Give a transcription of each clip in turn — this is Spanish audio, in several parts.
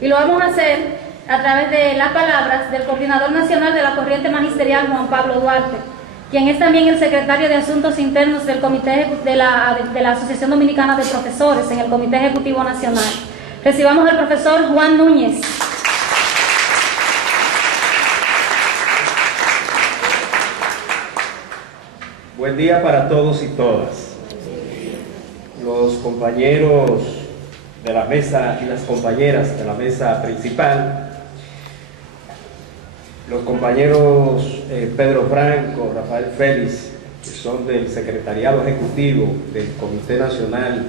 Y lo vamos a hacer a través de las palabras del Coordinador Nacional de la Corriente Magisterial, Juan Pablo Duarte, quien es también el secretario de Asuntos Internos del Comité de la Asociación Dominicana de Profesores en el Comité Ejecutivo Nacional. Recibamos al profesor Juan Núñez. Buen día para todos y todas. Los compañeros de la mesa y las compañeras de la mesa principal, los compañeros Pedro Franco, Rafael Félix, que son del Secretariado Ejecutivo del Comité Nacional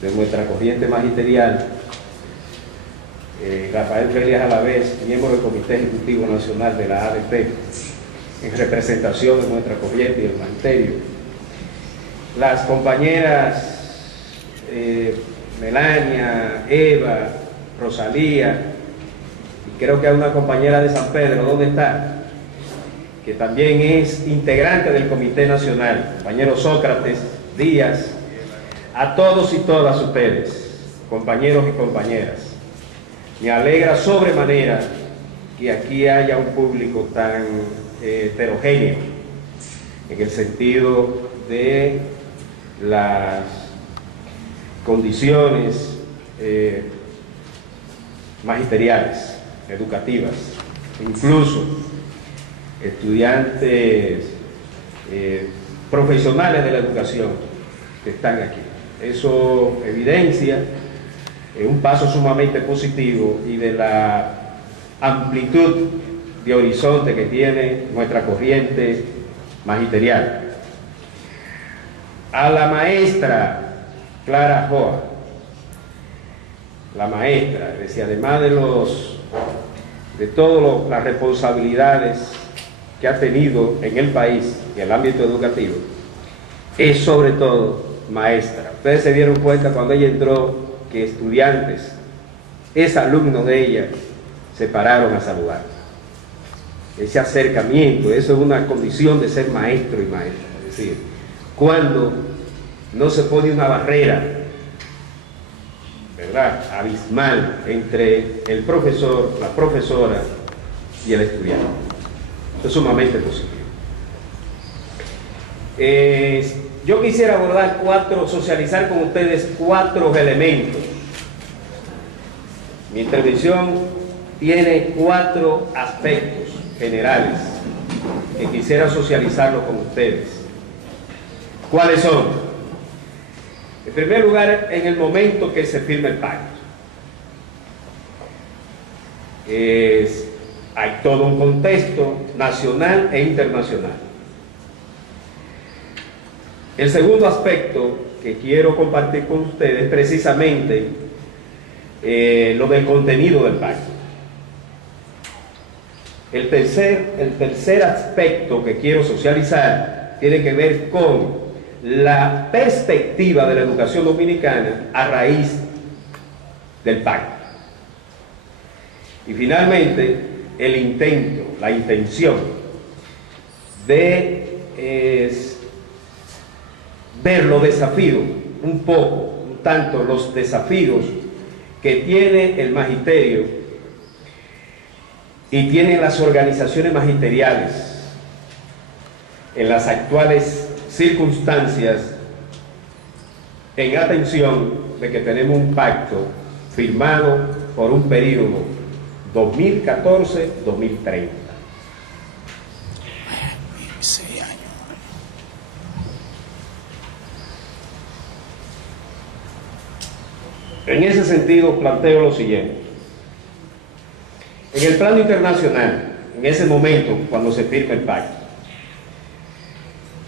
de nuestra corriente magisterial, Rafael Félix a la vez, miembro del Comité Ejecutivo Nacional de la ADP, en representación de nuestra corriente y el magisterio, las compañeras Melania, Eva, Rosalía, y creo que hay una compañera de San Pedro, ¿dónde está? Que también es integrante del Comité Nacional, compañero Sócrates, Díaz, a todos y todas ustedes, compañeros y compañeras. Me alegra sobremanera que aquí haya un público tan heterogéneo en el sentido de las condiciones magisteriales, educativas, incluso estudiantes profesionales de la educación que están aquí. Eso evidencia un paso sumamente positivo y de la amplitud de horizonte que tiene nuestra corriente magisterial. A la maestra Clara Joa, la maestra, es decir, además de todas las responsabilidades que ha tenido en el país, en el ámbito educativo, es sobre todo maestra. Ustedes se dieron cuenta cuando ella entró que estudiantes, alumnos de ella, se pararon a saludar. Ese acercamiento, eso es una condición de ser maestro y maestra. Es decir, cuando no se pone una barrera, ¿verdad?, abismal entre el profesor, la profesora y el estudiante. Eso es sumamente positivo. Yo quisiera abordar socializar con ustedes 4 elementos. Mi intervención tiene 4 aspectos generales que quisiera socializarlo con ustedes. ¿Cuáles son? En primer lugar, en el momento que se firma el pacto. Hay todo un contexto nacional e internacional. El segundo aspecto que quiero compartir con ustedes es precisamente lo del contenido del pacto. El tercer aspecto que quiero socializar tiene que ver con la perspectiva de la educación dominicana a raíz del pacto. Y finalmente, el intento, la intención de ver los desafíos, un tanto los desafíos que tiene el magisterio y tienen las organizaciones magisteriales en las actuales circunstancias, en atención de que tenemos un pacto firmado por un periodo 2014-2030. En ese sentido, planteo lo siguiente. En el plano internacional, en ese momento, cuando se firma el pacto,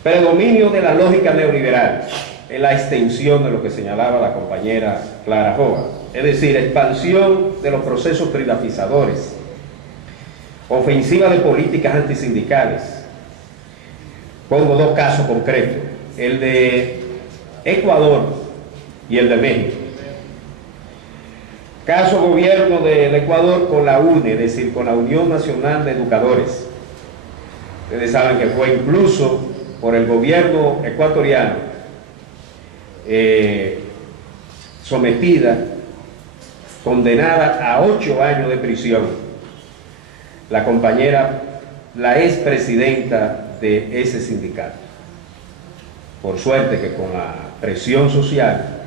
predominio de la lógica neoliberal es la extensión de lo que señalaba la compañera Clara Joa, es decir, expansión de los procesos privatizadores, ofensiva de políticas antisindicales. Pongo 2 casos concretos, el de Ecuador y el de México. Caso gobierno del Ecuador con la UNE, es decir, con la Unión Nacional de Educadores. Ustedes saben que fue incluso por el gobierno ecuatoriano sometida condenada a 8 años de prisión, la compañera, la expresidenta de ese sindicato. Por suerte que con la presión social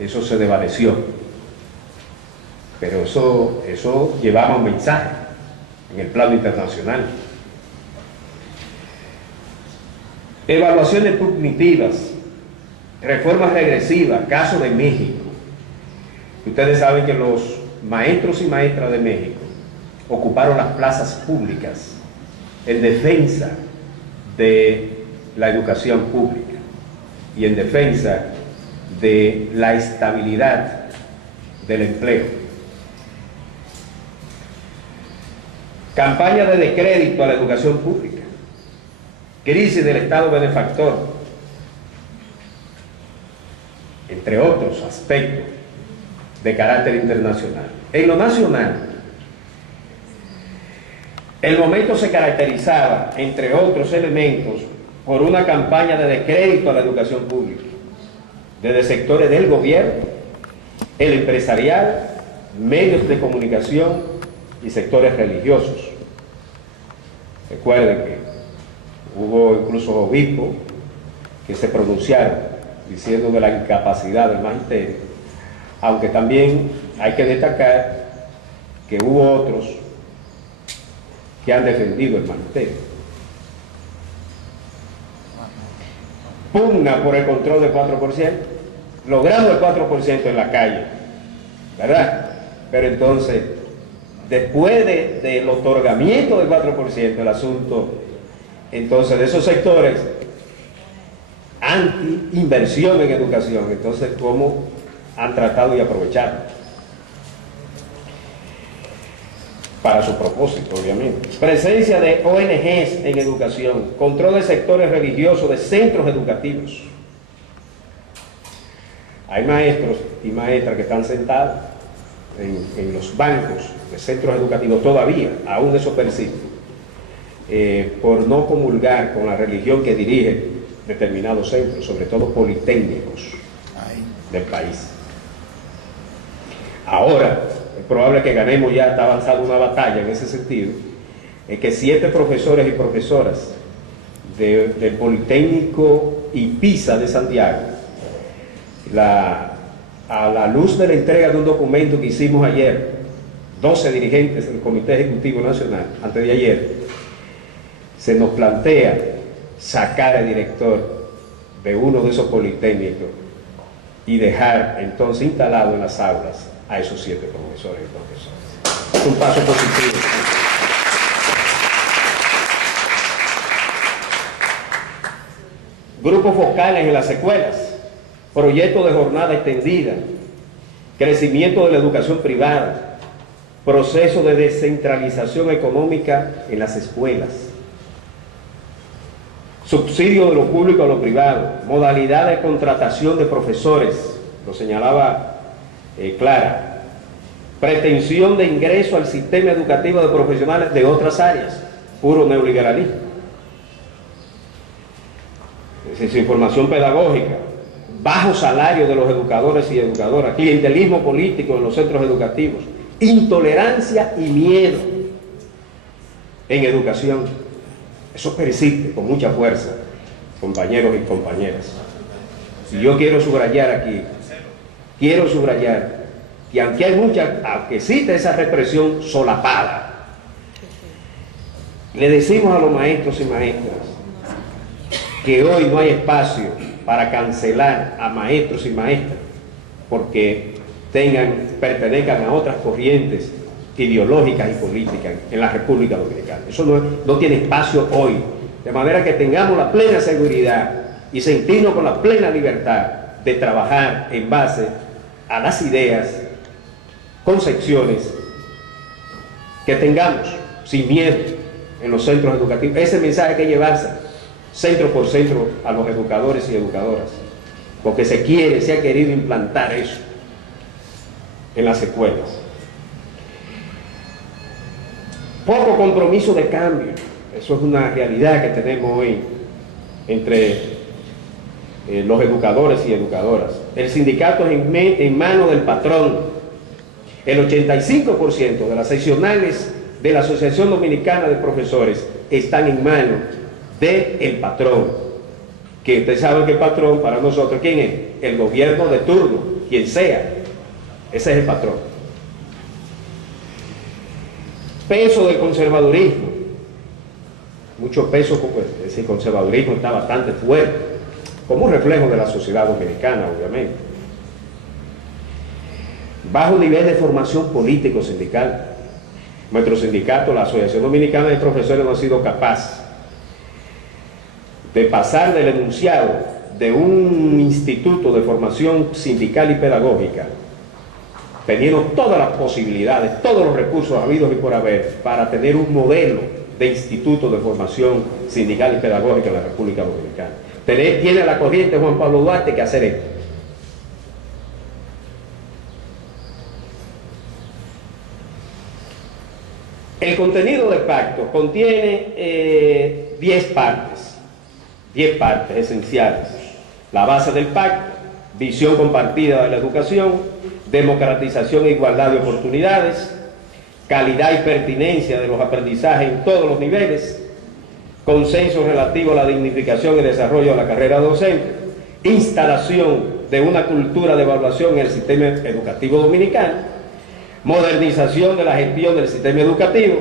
eso se desvaneció, pero eso llevaba un mensaje en el plano internacional. Evaluaciones punitivas, reformas regresivas, caso de México. Ustedes saben que los maestros y maestras de México ocuparon las plazas públicas en defensa de la educación pública y en defensa de la estabilidad del empleo. Campaña de descrédito a la educación pública, crisis del Estado benefactor, entre otros aspectos de carácter internacional. En lo nacional, el momento se caracterizaba, entre otros elementos, por una campaña de descrédito a la educación pública, desde sectores del gobierno, el empresarial, medios de comunicación y sectores religiosos. Recuerden que hubo incluso obispos que se pronunciaron diciendo de la incapacidad del magisterio, aunque también hay que destacar que hubo otros que han defendido el magisterio. Pugna por el control del 4%, logrando el 4% en la calle, ¿verdad? Pero entonces, después del otorgamiento del 4%, el asunto, entonces, de esos sectores anti-inversión en educación, entonces, ¿cómo han tratado de aprovechar para su propósito, obviamente? Presencia de ONGs en educación, control de sectores religiosos, de centros educativos. Hay maestros y maestras que están sentados en los bancos de centros educativos todavía, aún eso persiste, por no comulgar con la religión que dirige determinados centros, sobre todo politécnicos del país. Ahora, es probable que ganemos, ya está avanzada una batalla en ese sentido, es que 7 profesores y profesoras del Politécnico y PISA de Santiago, a la luz de la entrega de un documento que hicimos ayer, 12 dirigentes del Comité Ejecutivo Nacional, antes de ayer, se nos plantea sacar al director de uno de esos politécnicos y dejar entonces instalado en las aulas a esos 7 profesores y profesoras. Es un paso positivo. Grupos focales en las escuelas, proyectos de jornada extendida, crecimiento de la educación privada, proceso de descentralización económica en las escuelas, subsidio de lo público a lo privado, modalidad de contratación de profesores, lo señalaba Clara, pretensión de ingreso al sistema educativo de profesionales de otras áreas, puro neoliberalismo. Es decir, información pedagógica, bajo salario de los educadores y educadoras, clientelismo político en los centros educativos, intolerancia y miedo en educación. Eso persiste con mucha fuerza, compañeros y compañeras. Y yo quiero subrayar aquí, que aunque existe esa represión solapada, le decimos a los maestros y maestras que hoy no hay espacio para cancelar a maestros y maestras porque pertenezcan a otras corrientes ideológicas y políticas en la República Dominicana. Eso no tiene espacio hoy, de manera que tengamos la plena seguridad y sentirnos con la plena libertad de trabajar en base a las ideas, concepciones que tengamos, sin miedo, en los centros educativos. Ese mensaje hay que llevarse centro por centro a los educadores y educadoras, porque se ha querido implantar eso en las escuelas. Poco compromiso de cambio, eso es una realidad que tenemos hoy entre los educadores y educadoras. El sindicato es en manos del patrón, el 85% de las seccionales de la Asociación Dominicana de Profesores están en manos del patrón, que usted sabe que el patrón para nosotros, ¿quién es? El gobierno de turno, quien sea, ese es el patrón. Peso del conservadurismo, mucho peso, pues, ese conservadurismo está bastante fuerte, como un reflejo de la sociedad dominicana, obviamente. Bajo nivel de formación político-sindical. Nuestro sindicato, la Asociación Dominicana de Profesores, no ha sido capaz de pasar del enunciado de un instituto de formación sindical y pedagógica, teniendo todas las posibilidades, todos los recursos habidos y por haber, para tener un modelo de instituto de formación sindical y pedagógica en la República Dominicana. Tiene la corriente Juan Pablo Duarte que hacer esto. El contenido del pacto contiene 10 partes esenciales. La base del pacto: visión compartida de la educación, democratización e igualdad de oportunidades, calidad y pertinencia de los aprendizajes en todos los niveles, consenso relativo a la dignificación y desarrollo de la carrera docente, instalación de una cultura de evaluación en el sistema educativo dominicano, modernización de la gestión del sistema educativo,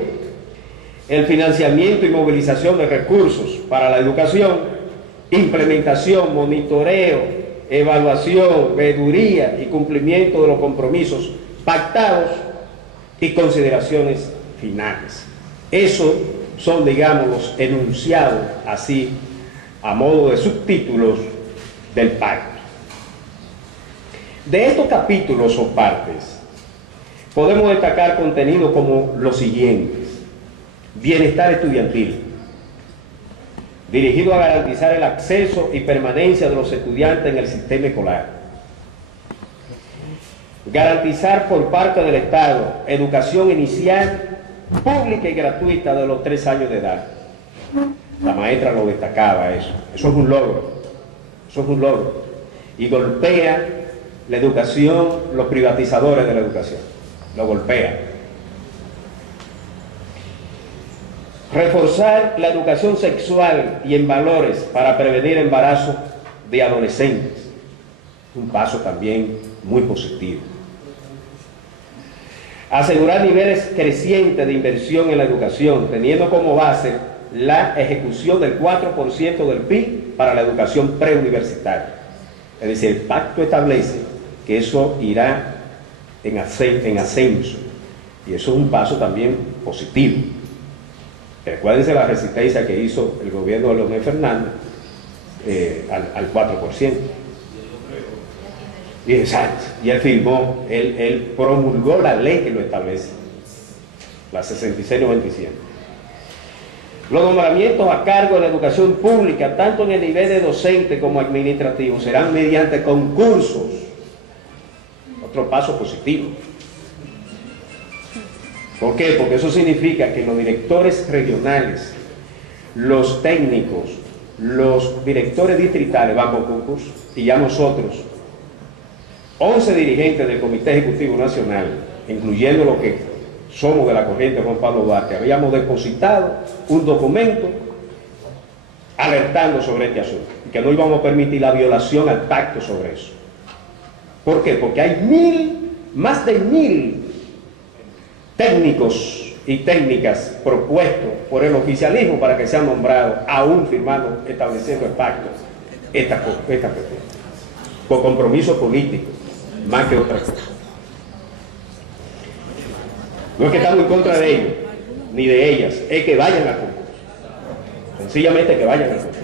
el financiamiento y movilización de recursos para la educación, implementación, monitoreo, evaluación, veeduría y cumplimiento de los compromisos pactados y consideraciones finales. Esos son, digamos, los enunciados así a modo de subtítulos del pacto. De estos capítulos o partes podemos destacar contenidos como los siguientes: bienestar estudiantil, dirigido a garantizar el acceso y permanencia de los estudiantes en el sistema escolar; garantizar por parte del Estado educación inicial, pública y gratuita de los 3 años de edad. La maestra lo destacaba eso es un logro, y golpea la educación, los privatizadores de la educación, lo golpea. Reforzar la educación sexual y en valores para prevenir embarazo de adolescentes, un paso también muy positivo. Asegurar niveles crecientes de inversión en la educación, teniendo como base la ejecución del 4% del PIB para la educación preuniversitaria. Es decir, el pacto establece que eso irá en ascenso, y eso es un paso también positivo. Recuérdense la resistencia que hizo el gobierno de Leonel Fernández al 4%. Exacto, y él firmó, él promulgó la ley que lo establece, la 6697. Los nombramientos a cargo de la educación pública, tanto en el nivel de docente como administrativo, serán mediante concursos. Otro paso positivo. ¿Por qué? Porque eso significa que los directores regionales, los técnicos, los directores distritales van por concurso, y ya nosotros, 11 dirigentes del Comité Ejecutivo Nacional, incluyendo los que somos de la corriente Juan Pablo Duarte, habíamos depositado un documento alertando sobre este asunto, y que no íbamos a permitir la violación al pacto sobre eso. ¿Por qué? Porque hay más de 1000 técnicos y técnicas propuestos por el oficialismo para que sean nombrados, aún firmando, estableciendo el pacto, esta cuestión, por compromiso político, más que otra cosa. No es que estamos en contra de ellos, ni de ellas, es que vayan al concurso. Sencillamente que vayan al concurso.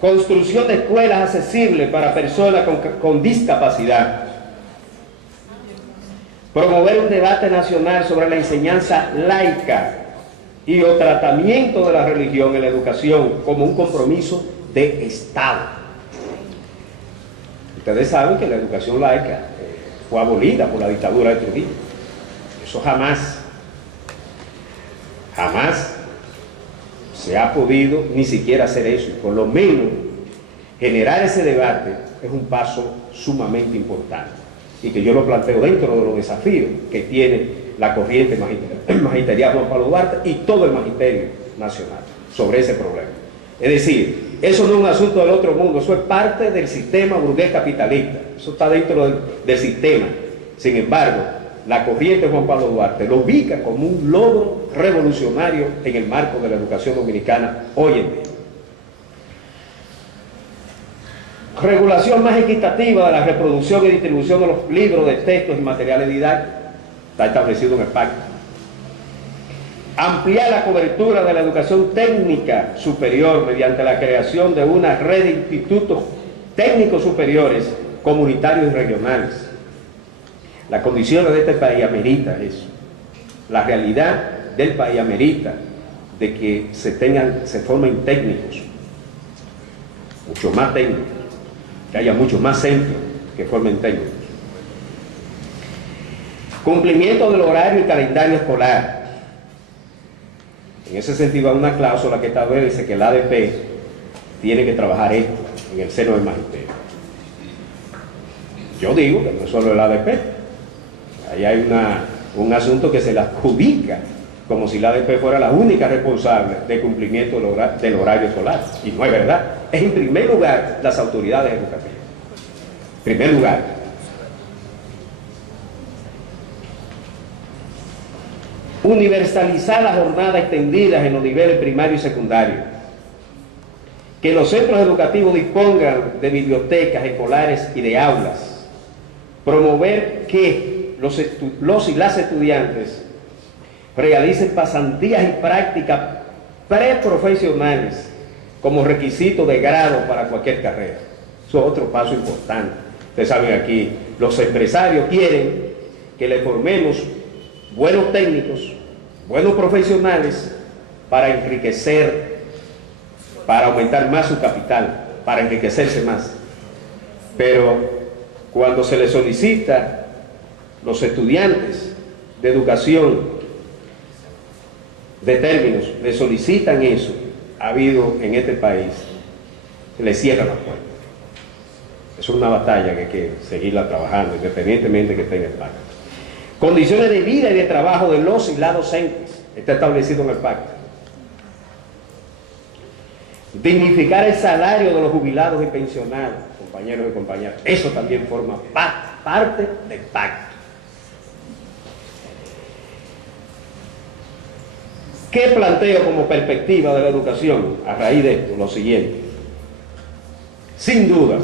Construcción de escuelas accesibles para personas con discapacidad. Promover un debate nacional sobre la enseñanza laica y el tratamiento de la religión en la educación como un compromiso de Estado. Ustedes saben que la educación laica fue abolida por la dictadura de Trujillo. Eso jamás se ha podido ni siquiera hacer eso. Y por lo menos generar ese debate es un paso sumamente importante y que yo lo planteo dentro de los desafíos que tiene la corriente magisterial Juan Pablo Duarte y todo el magisterio nacional sobre ese problema. Es decir, eso no es un asunto del otro mundo, eso es parte del sistema burgués capitalista, eso está dentro del sistema. Sin embargo, la corriente Juan Pablo Duarte lo ubica como un logro revolucionario en el marco de la educación dominicana hoy en día. Regulación más equitativa de la reproducción y distribución de los libros de textos y materiales didácticos, está establecido en el pacto. Ampliar la cobertura de la educación técnica superior mediante la creación de una red de institutos técnicos superiores, comunitarios y regionales. Las condiciones de este país ameritan eso. La realidad del país amerita de que se formen técnicos, mucho más técnicos, que haya muchos más centros que formen técnicos. Cumplimiento del horario y calendario escolar. En ese sentido hay una cláusula que establece que el ADP tiene que trabajar esto en el seno del magisterio. Yo digo que no es solo el ADP, ahí hay un asunto que se le adjudica como si la ADP fuera la única responsable del cumplimiento del horario escolar, y no es verdad. Es en primer lugar las autoridades educativas. En primer lugar. Universalizar las jornadas extendidas en los niveles primario y secundario. Que los centros educativos dispongan de bibliotecas escolares y de aulas. Promover que los y las estudiantes realicen pasantías y prácticas preprofesionales como requisito de grado para cualquier carrera. Eso es otro paso importante. Ustedes saben, aquí los empresarios quieren que le formemos buenos técnicos, buenos profesionales para enriquecer, para aumentar más su capital, para enriquecerse más. Pero cuando se les solicita los estudiantes de educación de términos, le solicitan eso, ha habido en este país, se le cierra la puerta. Es una batalla que hay que seguirla trabajando, independientemente que esté en el pacto. Condiciones de vida y de trabajo de los y las docentes, está establecido en el pacto. Dignificar el salario de los jubilados y pensionados, compañeros y compañeras, eso también forma parte del pacto. ¿Qué planteo como perspectiva de la educación a raíz de esto? Lo siguiente. Sin dudas,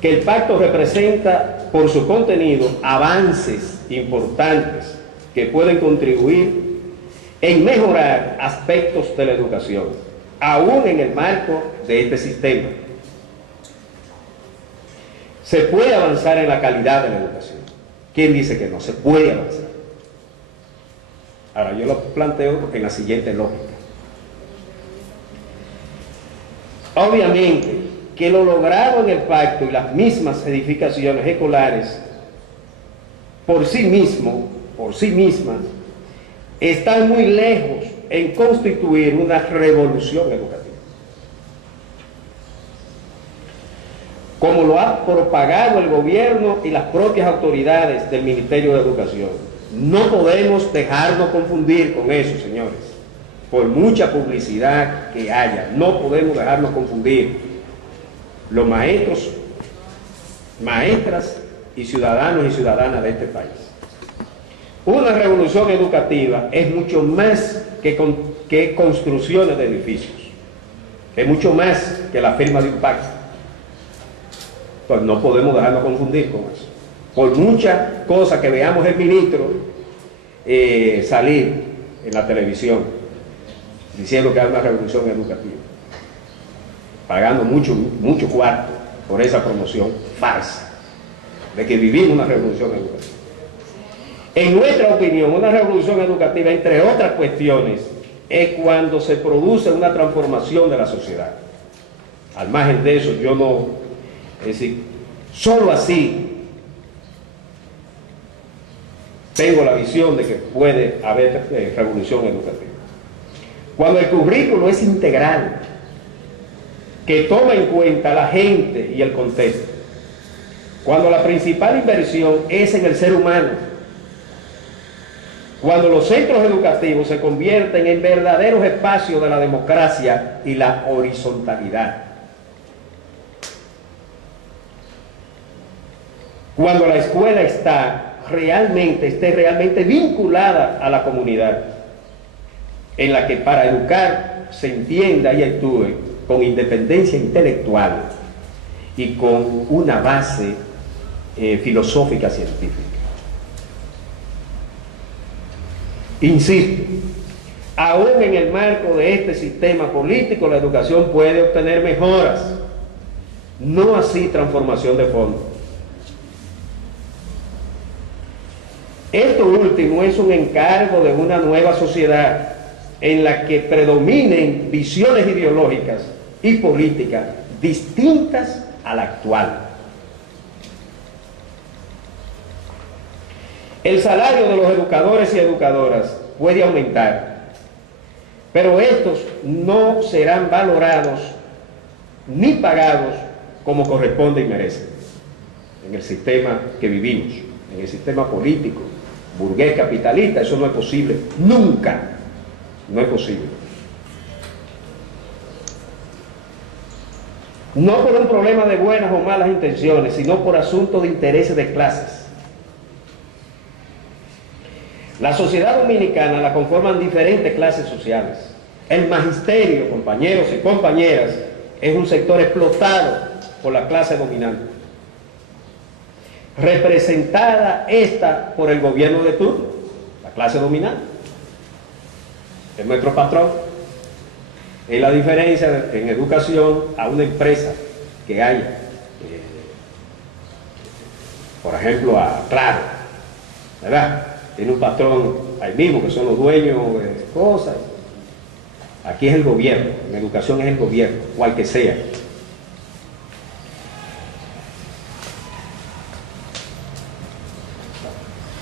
que el pacto representa por su contenido avances importantes que pueden contribuir en mejorar aspectos de la educación, aún en el marco de este sistema. Se puede avanzar en la calidad de la educación. ¿Quién dice que no? Se puede avanzar. Ahora, yo lo planteo en la siguiente lógica. Obviamente, que lo logrado en el pacto y las mismas edificaciones escolares, por sí mismas, están muy lejos en constituir una revolución educativa. Como lo ha propagado el gobierno y las propias autoridades del Ministerio de Educación. No podemos dejarnos confundir con eso, señores. Por mucha publicidad que haya, no podemos dejarnos confundir. Los maestros, maestras y ciudadanos y ciudadanas de este país. Una revolución educativa es mucho más que construcciones de edificios. Es mucho más que la firma de un pacto. Entonces no podemos dejarnos confundir con eso. Por muchas cosas que veamos el ministro salir en la televisión diciendo que hay una revolución educativa, pagando mucho cuarto por esa promoción falsa de que vivimos una revolución educativa. En nuestra opinión, una revolución educativa, entre otras cuestiones, es cuando se produce una transformación de la sociedad. Al margen de eso, yo no, es decir, solo así tengo la visión de que puede haber revolución educativa. cuando el currículo es integral, que toma en cuenta a la gente y el contexto, cuando la principal inversión es en el ser humano, cuando los centros educativos se convierten en verdaderos espacios de la democracia y la horizontalidad, cuando la escuela esté realmente vinculada a la comunidad, en la que para educar se entienda y actúe con independencia intelectual y con una base filosófica científica. Insisto, aún en el marco de este sistema político, la educación puede obtener mejoras, no así transformación de fondo. Esto último es un encargo de una nueva sociedad en la que predominen visiones ideológicas y políticas distintas a la actual. El salario de los educadores y educadoras puede aumentar, pero estos no serán valorados ni pagados como corresponde y merecen en el sistema que vivimos, en el sistema político, burgués, capitalista. Eso no es posible, nunca. No es posible. No por un problema de buenas o malas intenciones, sino por asuntos de intereses de clases. La sociedad dominicana la conforman diferentes clases sociales. El magisterio, compañeros y compañeras, es un sector explotado por la clase dominante, representada esta por el gobierno de turno, la clase dominante. Es nuestro patrón. Es la diferencia en educación a una empresa que haya, por ejemplo, a Claro, ¿verdad? Tiene un patrón ahí mismo, que son los dueños de cosas. Aquí es el gobierno, en educación es el gobierno, cual que sea.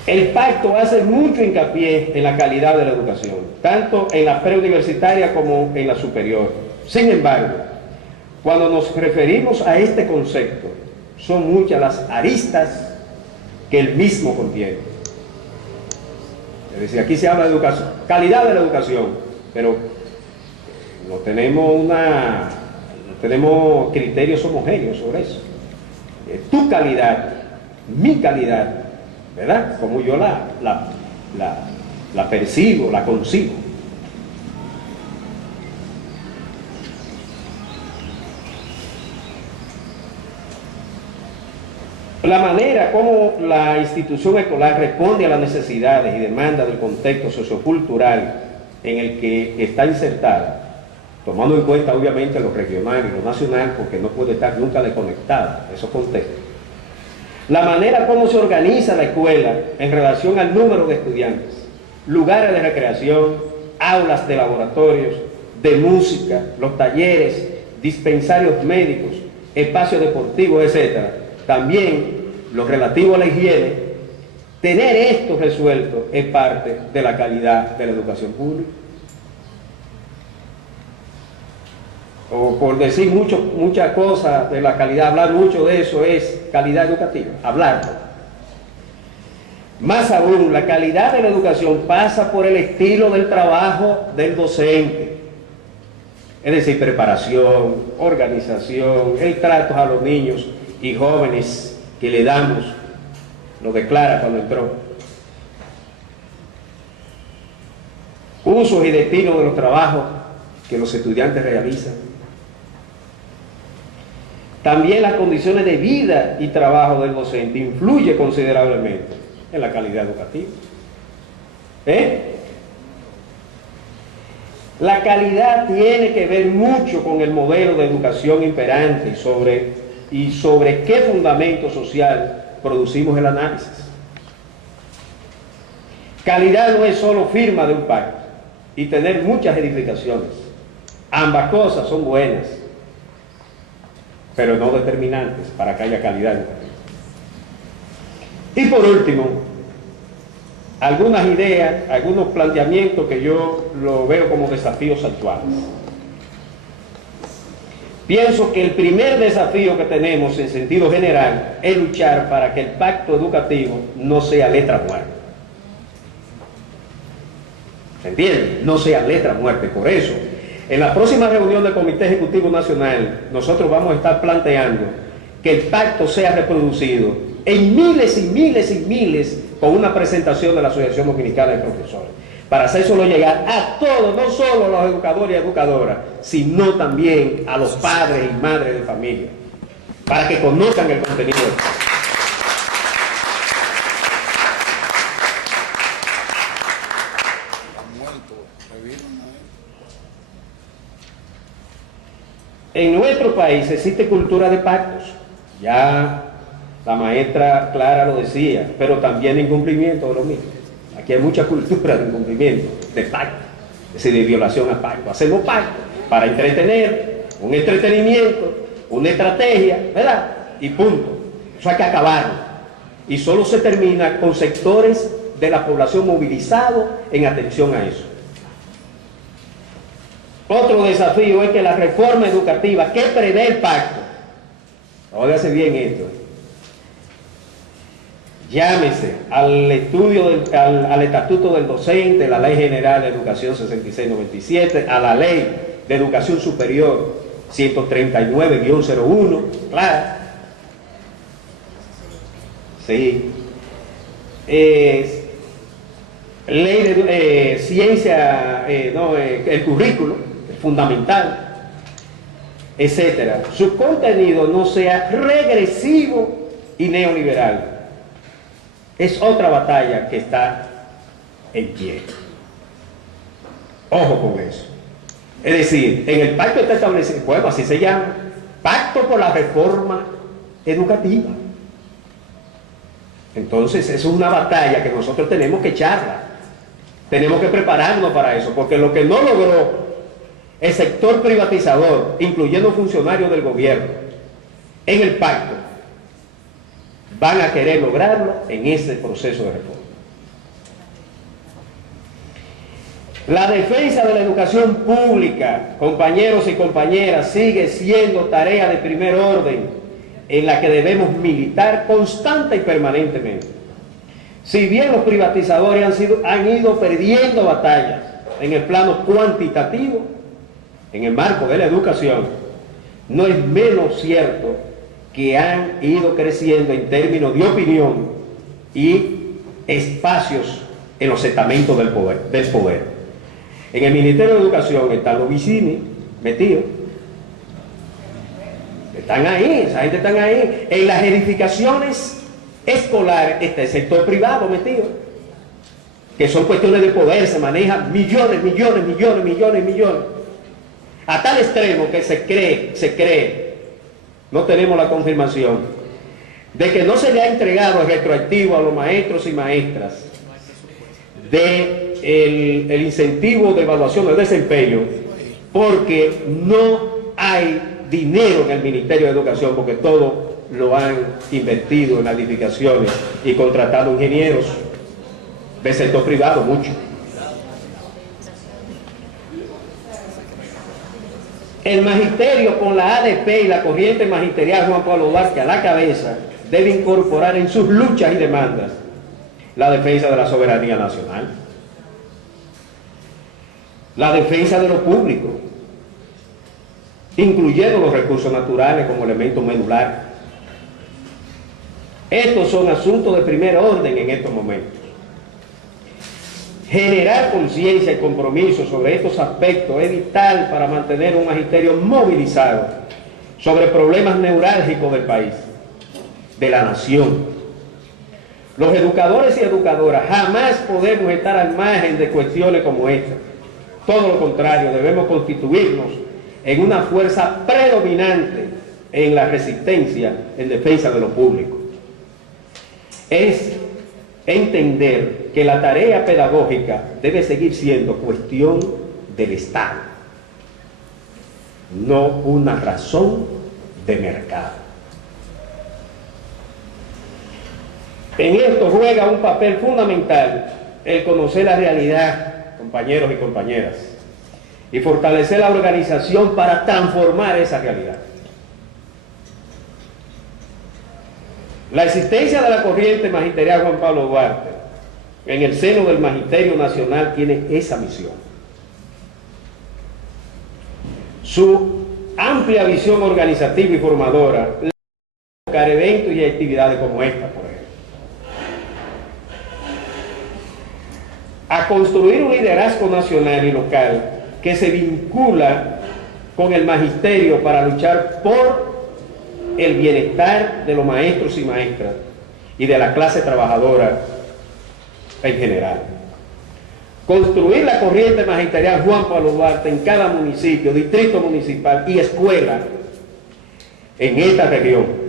El pacto hace mucho hincapié en la calidad de la educación, tanto en la preuniversitaria como en la superior. Sin embargo, cuando nos referimos a este concepto, son muchas las aristas que el mismo contiene. Es decir, aquí se habla de educación, calidad de la educación, pero no tenemos criterios homogéneos sobre eso. Tu calidad, mi calidad, ¿verdad? Como yo la percibo, la concibo. La manera como la institución escolar responde a las necesidades y demandas del contexto sociocultural en el que está insertada, tomando en cuenta obviamente lo regional y lo nacional, porque no puede estar nunca desconectada de esos contextos. La manera como se organiza la escuela en relación al número de estudiantes, lugares de recreación, aulas de laboratorios, de música, los talleres, dispensarios médicos, espacios deportivos, etc. También lo relativo a la higiene, tener esto resuelto es parte de la calidad de la educación pública. O por decir muchas cosas de la calidad, hablar mucho de eso es calidad educativa, hablarlo. Más aún, la calidad de la educación pasa por el estilo del trabajo del docente. Es decir, preparación, organización, el trato a los niños y jóvenes que le damos, lo declara cuando entró. Usos y destinos de los trabajos que los estudiantes realizan. También las condiciones de vida y trabajo del docente influye considerablemente en la calidad educativa. La calidad tiene que ver mucho con el modelo de educación imperante y sobre qué fundamento social producimos el análisis. Calidad no es solo firma de un pacto y tener muchas edificaciones. Ambas cosas son buenas, pero no determinantes para que haya calidad educativa. Y por último, algunas ideas, algunos planteamientos que yo lo veo como desafíos actuales. Pienso que el primer desafío que tenemos en sentido general es luchar para que el pacto educativo no sea letra muerta. ¿Se entiende? No sea letra muerta. Por eso, en la próxima reunión del Comité Ejecutivo Nacional, nosotros vamos a estar planteando que el pacto sea reproducido en miles y miles y miles con una presentación de la Asociación Dominicana de Profesores, para hacérselo llegar a todos, no solo a los educadores y educadoras, sino también a los padres y madres de familia, para que conozcan el contenido del pacto. En nuestro país existe cultura de pactos, ya la maestra Clara lo decía, pero también incumplimiento de lo mismo. Aquí hay mucha cultura de incumplimiento, de pacto, es decir, de violación a pacto. Hacemos pacto para entretener, un entretenimiento, una estrategia, ¿verdad? Y punto. Eso hay que acabarlo. Y solo se termina con sectores de la población movilizados en atención a eso. Otro desafío es que la reforma educativa que prevé el pacto, óigase bien esto, llámese al Estatuto del Docente, la Ley General de Educación 6697, a la Ley de Educación Superior 139-01, claro. Sí. Ley de ciencia, el currículo, fundamental, etcétera. Su contenido no sea regresivo y neoliberal. Es otra batalla que está en pie. Ojo con eso. Es decir, en el pacto está establecido, bueno, así se llama, Pacto por la Reforma Educativa. Entonces, es una batalla que nosotros tenemos que echarla. Tenemos que prepararnos para eso, porque lo que no logró el sector privatizador, incluyendo funcionarios del gobierno, en el pacto, van a querer lograrlo en ese proceso de reforma. La defensa de la educación pública, compañeros y compañeras, sigue siendo tarea de primer orden en la que debemos militar constante y permanentemente. Si bien los privatizadores han ido perdiendo batallas en el plano cuantitativo, en el marco de la educación, no es menos cierto que han ido creciendo en términos de opinión y espacios en los estamentos del poder. En el Ministerio de Educación están los vicini metidos. Están ahí, esa gente están ahí. En las edificaciones escolares está el sector privado metido, que son cuestiones de poder, se manejan millones. A tal extremo que se cree, no tenemos la confirmación, de que no se le ha entregado el retroactivo a los maestros y maestras el incentivo de evaluación del desempeño, porque no hay dinero en el Ministerio de Educación, porque todo lo han invertido en las edificaciones y contratado ingenieros del sector privado, mucho. El magisterio, con la ADP y la corriente magisterial Juan Pablo Duarte a la cabeza, debe incorporar en sus luchas y demandas la defensa de la soberanía nacional, la defensa de lo público, incluyendo los recursos naturales como elemento medular. Estos son asuntos de primer orden en estos momentos. Generar conciencia y compromiso sobre estos aspectos es vital para mantener un magisterio movilizado sobre problemas neurálgicos del país, de la nación. Los educadores y educadoras jamás podemos estar al margen de cuestiones como esta. Todo lo contrario, debemos constituirnos en una fuerza predominante en la resistencia en defensa de lo público. Es entender que la tarea pedagógica debe seguir siendo cuestión del Estado, no una razón de mercado. En esto juega un papel fundamental el conocer la realidad, compañeros y compañeras, y fortalecer la organización para transformar esa realidad. La existencia de la corriente magisterial Juan Pablo Duarte en el seno del Magisterio Nacional tiene esa misión. Su amplia visión organizativa y formadora convocar eventos y actividades como esta, por ejemplo. A construir un liderazgo nacional y local que se vincula con el magisterio para luchar por el bienestar de los maestros y maestras y de la clase trabajadora en general. Construir la corriente magisterial Juan Pablo Duarte en cada municipio, distrito municipal y escuela en esta región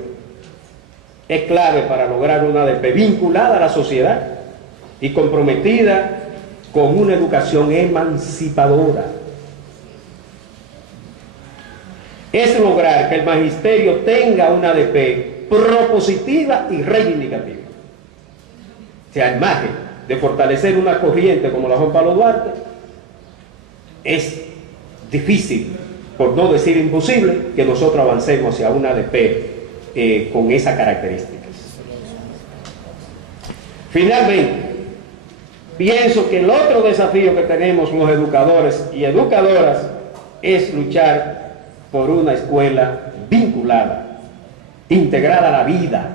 es clave para lograr una ADP vinculada a la sociedad y comprometida con una educación emancipadora. Es lograr que el magisterio tenga una ADP propositiva y reivindicativa. O sea, al margen de fortalecer una corriente como la Juan Pablo Duarte, es difícil, por no decir imposible, que nosotros avancemos hacia una ADP con esas características. Finalmente, pienso que el otro desafío que tenemos los educadores y educadoras es luchar por una escuela vinculada, integrada a la vida,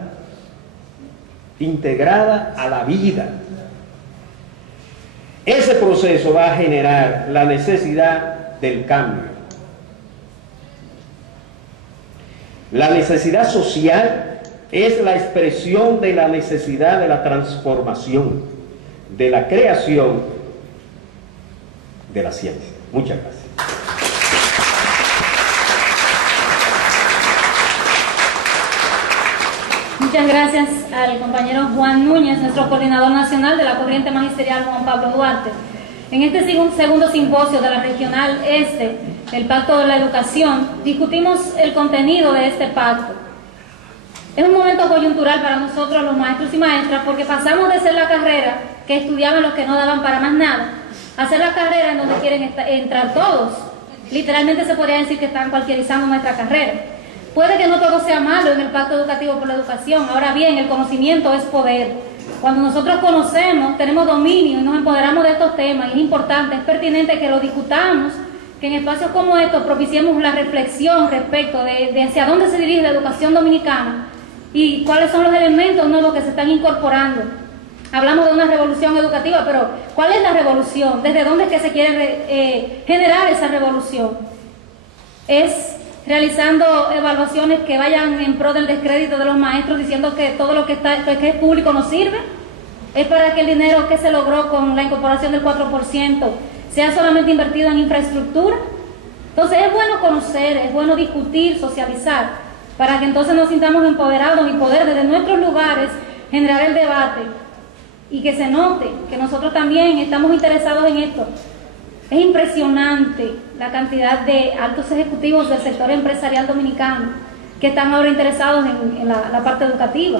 integrada a la vida. Ese proceso va a generar la necesidad del cambio. La necesidad social es la expresión de la necesidad de la transformación, de la creación de la ciencia. Muchas gracias. Muchas gracias al compañero Juan Núñez, nuestro coordinador nacional de la corriente magisterial Juan Pablo Duarte. En este segundo simposio de la Regional Este, el Pacto de la Educación, discutimos el contenido de este pacto. Es un momento coyuntural para nosotros los maestros y maestras porque pasamos de ser la carrera que estudiaban los que no daban para más nada, a ser la carrera en donde quieren entrar todos. Literalmente se podría decir que están cualquierizando nuestra carrera. Puede que no todo sea malo en el Pacto Educativo por la Educación, ahora bien, el conocimiento es poder. Cuando nosotros conocemos, tenemos dominio y nos empoderamos de estos temas, y es importante, es pertinente que lo discutamos, que en espacios como estos propiciemos la reflexión respecto de hacia dónde se dirige la educación dominicana y cuáles son los elementos nuevos que se están incorporando. Hablamos de una revolución educativa, pero ¿cuál es la revolución? ¿Desde dónde es que se quiere generar esa revolución? ¿Es realizando evaluaciones que vayan en pro del descrédito de los maestros, diciendo que todo lo que es público no sirve? ¿Es para que el dinero que se logró con la incorporación del 4% sea solamente invertido en infraestructura? Entonces es bueno conocer, es bueno discutir, socializar, para que entonces nos sintamos empoderados y poder desde nuestros lugares generar el debate y que se note que nosotros también estamos interesados en esto. Es impresionante la cantidad de altos ejecutivos del sector empresarial dominicano que están ahora interesados en la parte educativa.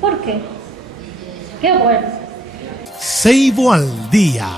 ¿Por qué? Qué bueno. Seibo al día.